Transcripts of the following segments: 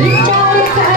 विचार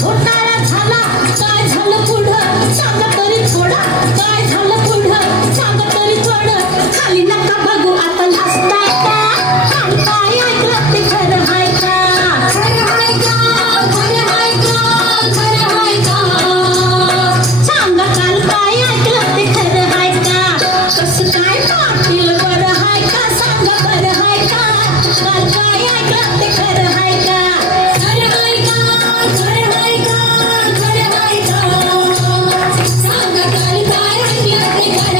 छोटा Yeah.